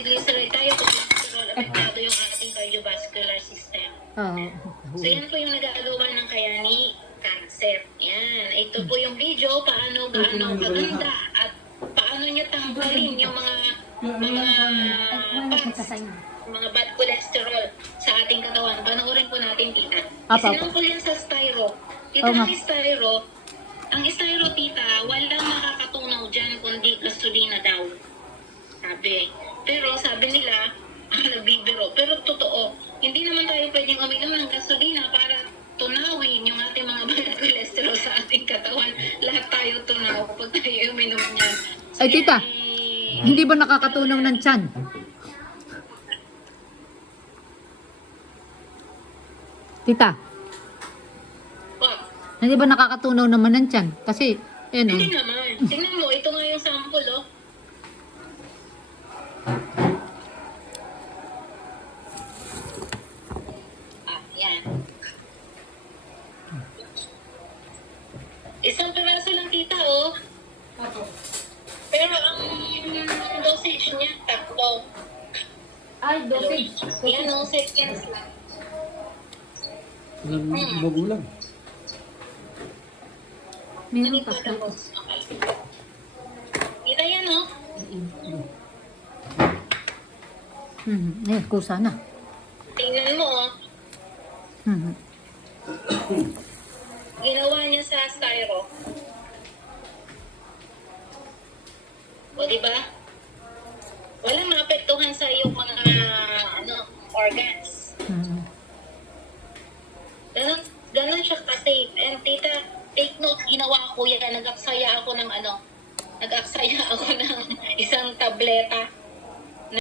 triglyceride tayo, cholesterol, apektado yung ating cardiovascular system. So yan po yung nagagawa ng kayani cancer. Yan. Ito po yung video, paano gaano kaganda at paano nyo tanggalin yung mga bad cholesterol sa ating katawan. Panoorin po natin, tita. Isinample yan sa styro. Tita, ang styro, tita, walang makakatunaw dyan kundi gasolina daw. Sabi. Pero sabi nila, nagbibiro. Pero totoo, hindi naman tayo pwedeng uminom ng gasolina para tunawin yung ating mga bad cholesterol sa ating katawan. Lahat tayo tunaw pag tayo uminom niyan. So, Ay, tita, hindi ba nakakatunaw ng tiyan? Tita, hindi ba nakakatunaw naman ng tiyan? Kasi, hindi naman. Tingnan mo, ito nga yung sample, oh. Yan. Isang piraso lang, tita, oh. Pero ang dosage niya, tatlo. Ay, dosage. Yan, 2 seconds lang. Magulang. Meron Ganito pa. tapos. Kita yan, oh. Ayan, kusa na. Tingnan mo, oh. Ginawa niya sa styro. O, diba? Walang maapektuhan sa iyong mga organs. Ganon siya ka-safe. And tita, take note, ginawa ko yan. Nag-aksaya ako ng isang tableta